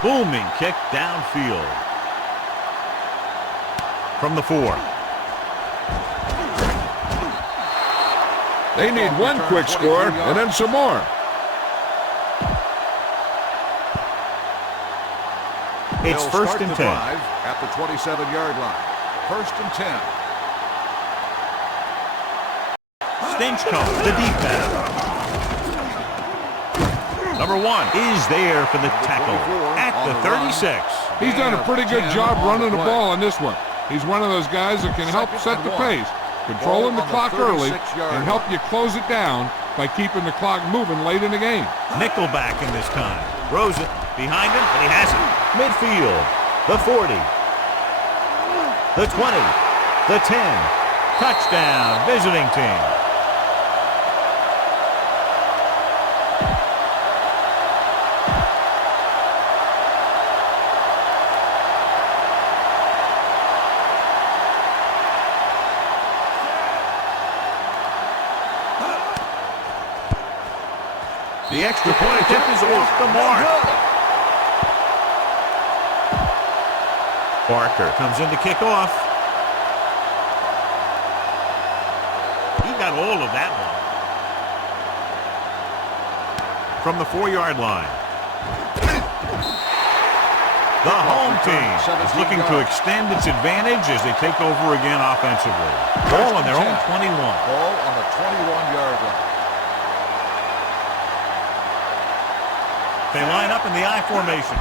Booming kick downfield. From the 4. They need one quick score and then some more. It's first and 10. At the 27-yard line. First and 10. Stinchcomb, the deep pass. Number 1 is there for the tackle at the 36. He's done a pretty good job running the ball on this one. He's one of those guys that can help set the pace, controlling the clock early, and help you close it down by keeping the clock moving late in the game. Nickelback in this time. Throws it behind him, and he has it. Midfield, the 40, the 20, the 10. Touchdown, visiting team. The extra point attempt is off the mark. Barker comes in to kick off. He got all of that one. From the 4-yard line. The home team is looking to extend its advantage as they take over again offensively. Ball on their own 21. Ball on the 21-yard line. They line up in the I formation.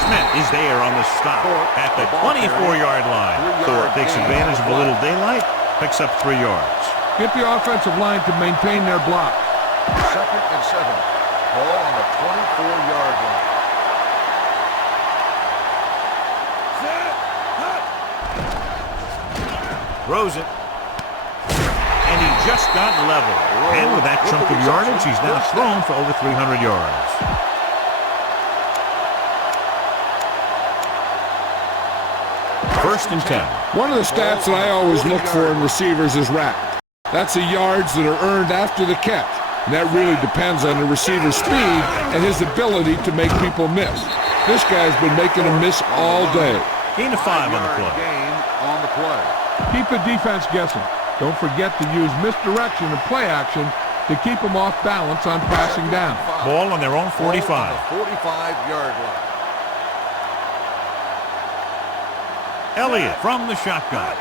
Smith is there on the stop at the 24-yard line. Thorpe takes advantage of a little daylight, picks up 3 yards. Get the offensive line to maintain their block. 2nd and 7. Ball on the 24-yard line. Throws it. And he just got level. And with that chunk of yardage, he's now thrown for over 300 yards. First and 10. One of the stats that I always look for in receivers is RAP. That's the yards that are earned after the catch. And that really depends on the receiver's speed and his ability to make people miss. This guy's been making them miss all day. Gain of 5 on the play. Gain on the play. Keep the defense guessing. Don't forget to use misdirection and play action to keep them off balance on passing down. Ball on their own 45. Ball on the 45-yard line. Elliott from the shotgun.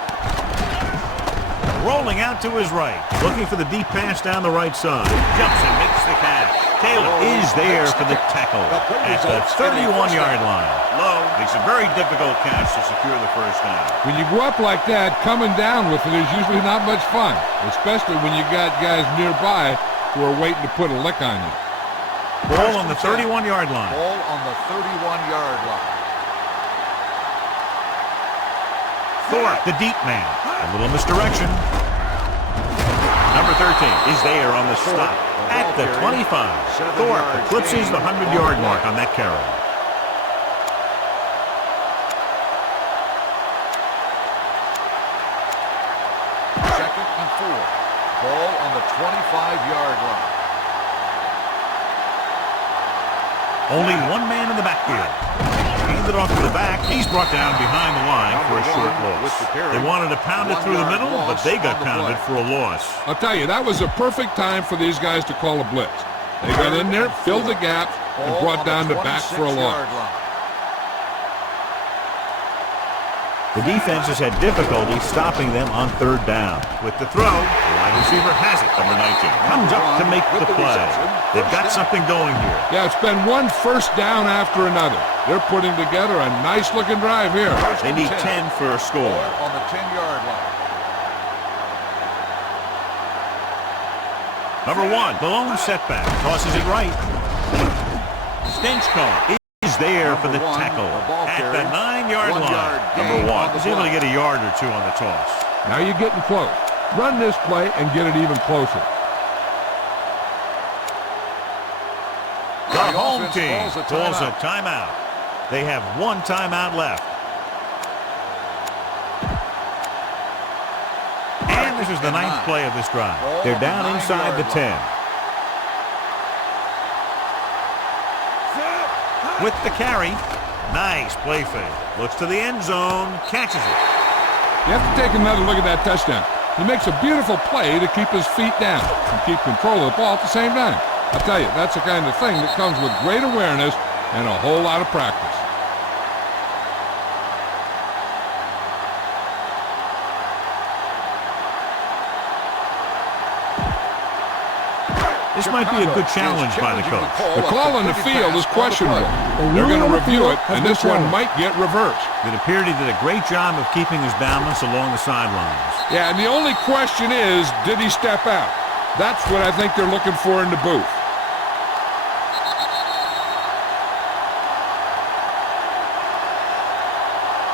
Rolling out to his right. Looking for the deep pass down the right side. Jumps and makes the catch. Taylor is there for the tackle at the 31-yard line. Low makes a very difficult catch to secure the first down. When you go up like that, coming down with it is usually not much fun, especially when you got guys nearby who are waiting to put a lick on you. Ball on the 31-yard line. Ball on the 31-yard line. Thorpe, the deep man. A little misdirection. Number 13 is there on the stop at the 25. Thorpe eclipses the 100-yard mark on that carry. Second and 4. Ball on the 25-yard line. Only one man in the backfield. Handed off to the back. He's brought down behind the line for a short loss. They wanted to pound it through the middle, but they got pounded for a loss. I'll tell you, that was a perfect time for these guys to call a blitz. They got in there, filled the gap, and brought down the back for a loss. The defense has had difficulty stopping them on 3rd down. With the throw, the wide receiver has it. Number 19 comes up to make the play. They've got something going here. Yeah, it's been one first down after another. They're putting together a nice-looking drive here. They need 10 for a score. On the 10-yard line. Number 1, the lone setback. Tosses it right. Stenchcombe is there for the tackle at the 9-yard line. Number 1 was able to get a yard or 2 on the toss. Now you're getting close. Run this play and get it even closer. The home team calls a timeout. They have 1 timeout left. And this is the 9th play of this drive. They're down inside the 10. With the carry. Nice play fake. Looks to the end zone. Catches it. You have to take another look at that touchdown. He makes a beautiful play to keep his feet down and keep control of the ball at the same time. I'll tell you, that's the kind of thing that comes with great awareness and a whole lot of practice. This might be a good challenge by the coach. The call on the field is questionable. They're going to review it, and this one might get reversed. It appeared he did a great job of keeping his balance along the sidelines. Yeah, and the only question is, did he step out? That's what I think they're looking for in the booth.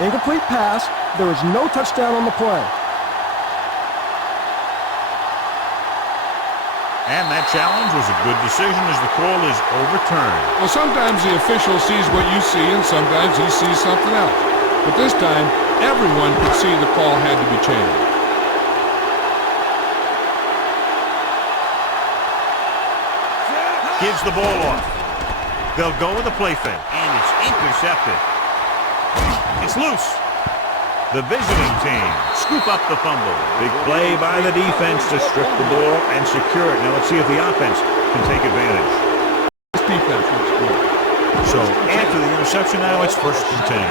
Incomplete pass. There is no touchdown on the play. And that challenge was a good decision as the call is overturned. Well, sometimes the official sees what you see, and sometimes he sees something else. But this time, everyone could see the call had to be changed. Gives the ball off. They'll go with a play fake, and it's intercepted. It's loose. The visiting team scoop up the fumble. Big play by the defense to strip the ball and secure it. Now let's see if the offense can take advantage. This defense looks good. So after the interception now, it's 1st and 10.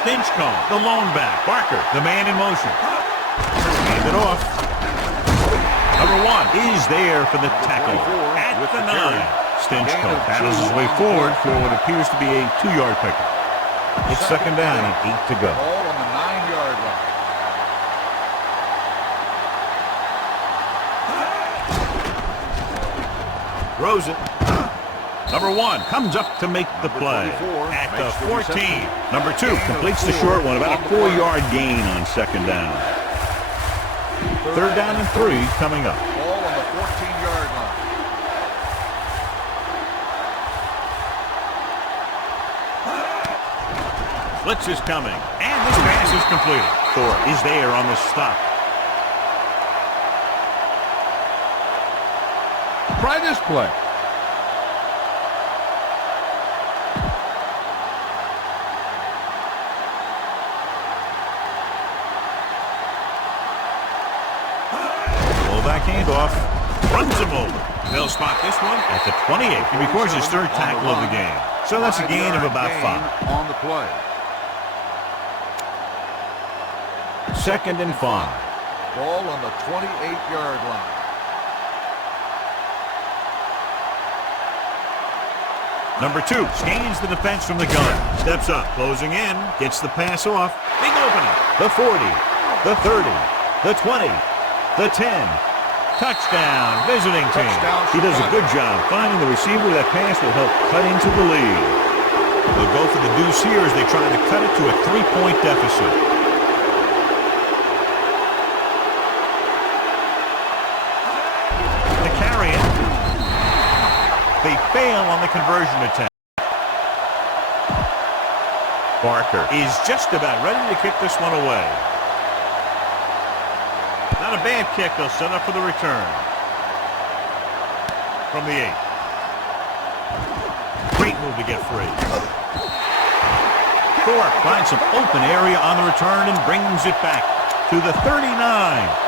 Stinchcomb, the lone back. Barker, the man in motion. Hand it off. Number 1 is there for the tackle at the 9. Stinchcomb battles his way forward for what appears to be a 2-yard pickup. It's 2nd down and 8 to go. Ball on the 9-yard line. Throws it. Number 1 comes up to make the play at the 14. Number 2 completes the short one, about a 4-yard gain on 2nd down. 3rd down and 3 coming up. Ball on the 14-yard line. Blitz is coming, and this pass is completed. Thorpe is there on the stop. Try this play. Fullback handoff. Runs him over. They'll spot this one at the 28. He records his 3rd tackle of the game. So that's a gain of about 5. On the play. 2nd and 5. Ball on the 28-yard line. Number 2 scans the defense from the gun. Steps up, closing in, gets the pass off. Big opening. The 40, the 30, the 20, the 10. Touchdown, visiting team. He does a good job finding the receiver. That pass will help cut into the lead. They'll go for the deuce here as they try to cut it to a 3-point deficit. They fail on the conversion attempt. Barker is just about ready to kick this one away. Not a bad kick. They'll set up for the return. From the 8. Great move to get free. Thorpe finds some open area on the return and brings it back to the 39.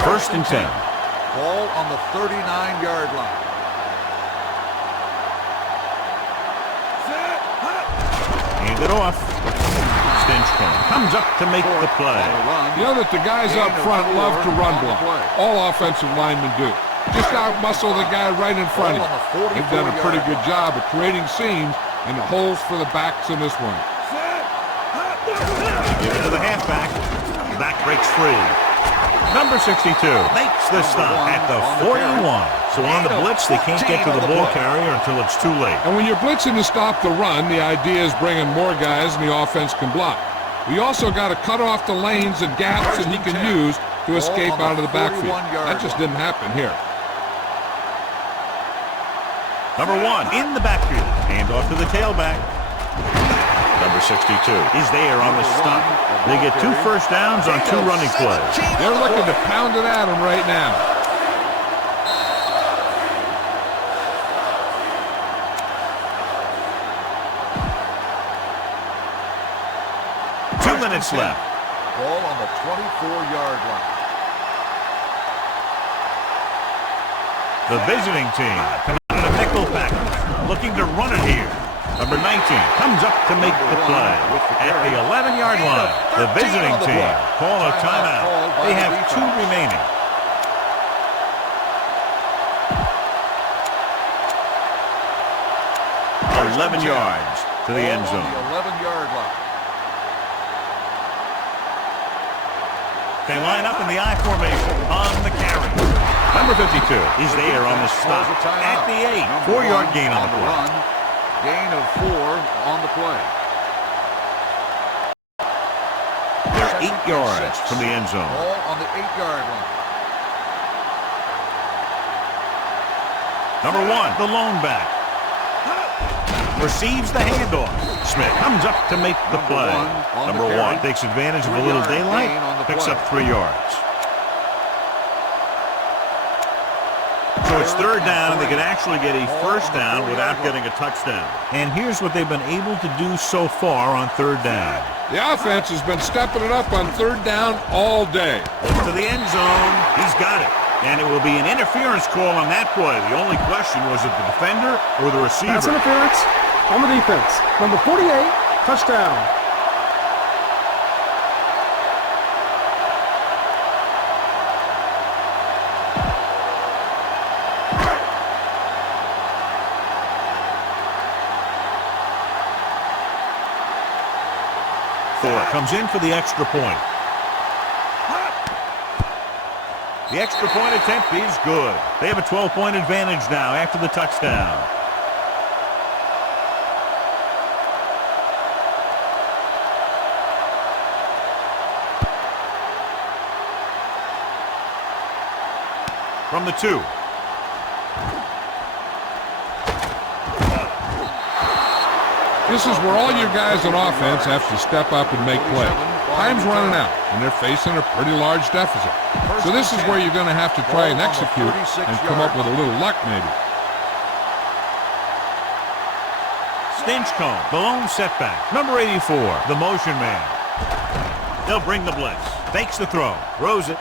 1st and 10. Ball on the 39-yard line. Hand it off. Stinchcomb comes up to make the play. You know that the guys up front love to run block. All offensive linemen do. Just out-muscle the guy right in front of you. They've done a pretty good job of creating seams and the holes for the backs in this one. Give it to the halfback. Back breaks free. Number 62 makes the stop at the 41. So on the blitz, they can't get to the ball carrier until it's too late. And when you're blitzing to stop the run, the idea is bringing more guys and the offense can block. We also got to cut off the lanes and gaps that he can use to escape out of the backfield. That just didn't happen here. Number 1 in the backfield. Hand off to the tailback. Number 62 is there on the stop. They get 2 first downs on 2 running plays. They're looking to pound it at him right now. Minutes left. Ball on the 24-yard line. The visiting team coming out of a nickel package, looking to run it here. Number 19 comes up to make the play at the 11-yard line. The visiting team call a timeout. They have 2 remaining. – 11 yards to the end zone. The 11-yard line. They line up in the I formation on the carry. Number 52 is there on the stop at the 8. 4-yard gain on the play. Gain of 4 on the play. They're 8 yards from the end zone. Ball on the 8-yard line. Number 1, the lone back. Receives the handoff. Smith comes up to make the play. Number one takes advantage of a little daylight, picks up 3 yards. So it's third down, and they can actually get a first down without getting a touchdown. And here's what they've been able to do so far on third down. The offense has been stepping it up on third down all day. Looks to the end zone. He's got it. And it will be an interference call on that play. The only question was it the defender or the receiver? That's interference on the defense. Number 48, touchdown. Thorpe comes in for the extra point. The extra point attempt is good. They have a 12-point advantage now after the touchdown. From the 2. This is where all your guys on offense have to step up and make plays. Time's running out, and they're facing a pretty large deficit. So this is where you're going to have to try and execute and come up with a little luck, maybe. Stinchcomb, the lone setback. Number 84, the motion man. They'll bring the blitz. Fakes the throw. Throws it.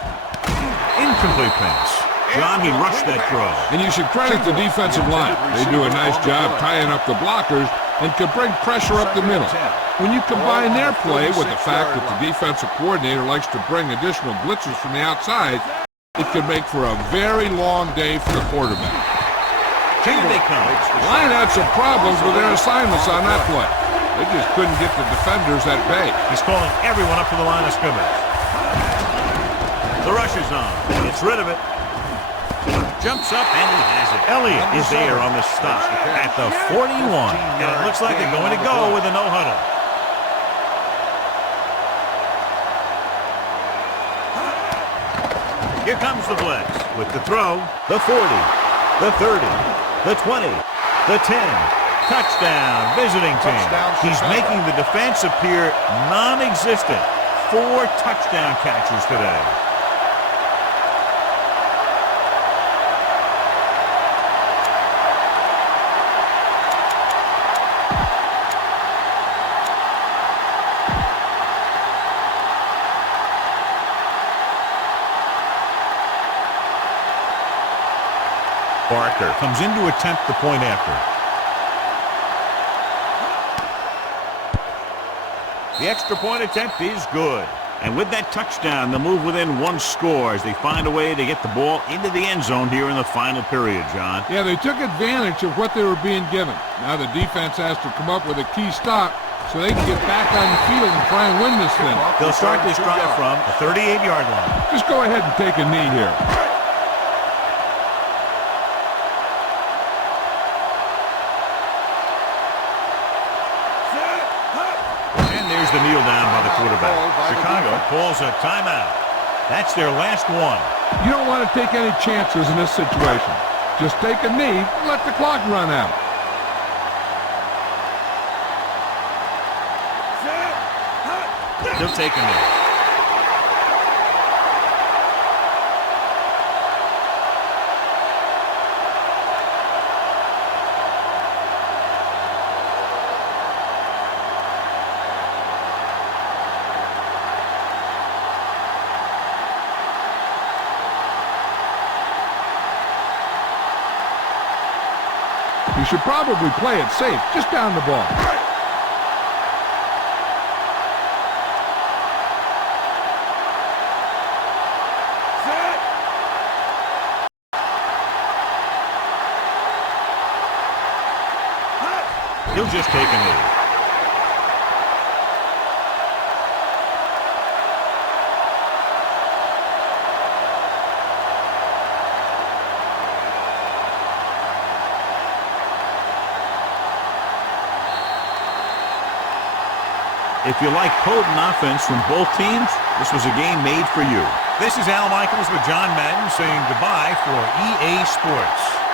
Incomplete pass. John, he rushed that throw. And you should credit the defensive line. They do a nice job tying up the blockers and can bring pressure up the middle. When you combine their play with the fact that the defensive coordinator likes to bring additional blitzers from the outside, it can make for a very long day for the quarterback. Here they come. The line had some problems with their assignments on that play. They just couldn't get the defenders at bay. He's calling everyone up to the line of scrimmage. The rush is on. Gets rid of it. Jumps up and he has it. Elliott is there on the stop at the 41. And it looks like they're going to go with a no-huddle. Here comes the blitz with the throw. The 40, the 30, the 20, the 10. Touchdown, visiting team. He's making the defense appear non-existent. 4 touchdown catches today. Barker comes in to attempt the point after. The extra point attempt is good. And with that touchdown, they'll move within 1 score as they find a way to get the ball into the end zone here in the final period, John. Yeah, they took advantage of what they were being given. Now the defense has to come up with a key stop so they can get back on the field and try and win this thing. They'll start this drive from the 38-yard line. Just go ahead and take a knee here. The kneel down by the quarterback. Chicago calls a timeout. That's their last one. You don't want to take any chances in this situation. Just take a knee and let the clock run out. He'll take a knee. You should probably play it safe, just down the ball. He'll just take a knee. If you like potent offense from both teams, this was a game made for you. This is Al Michaels with John Madden saying goodbye for EA Sports.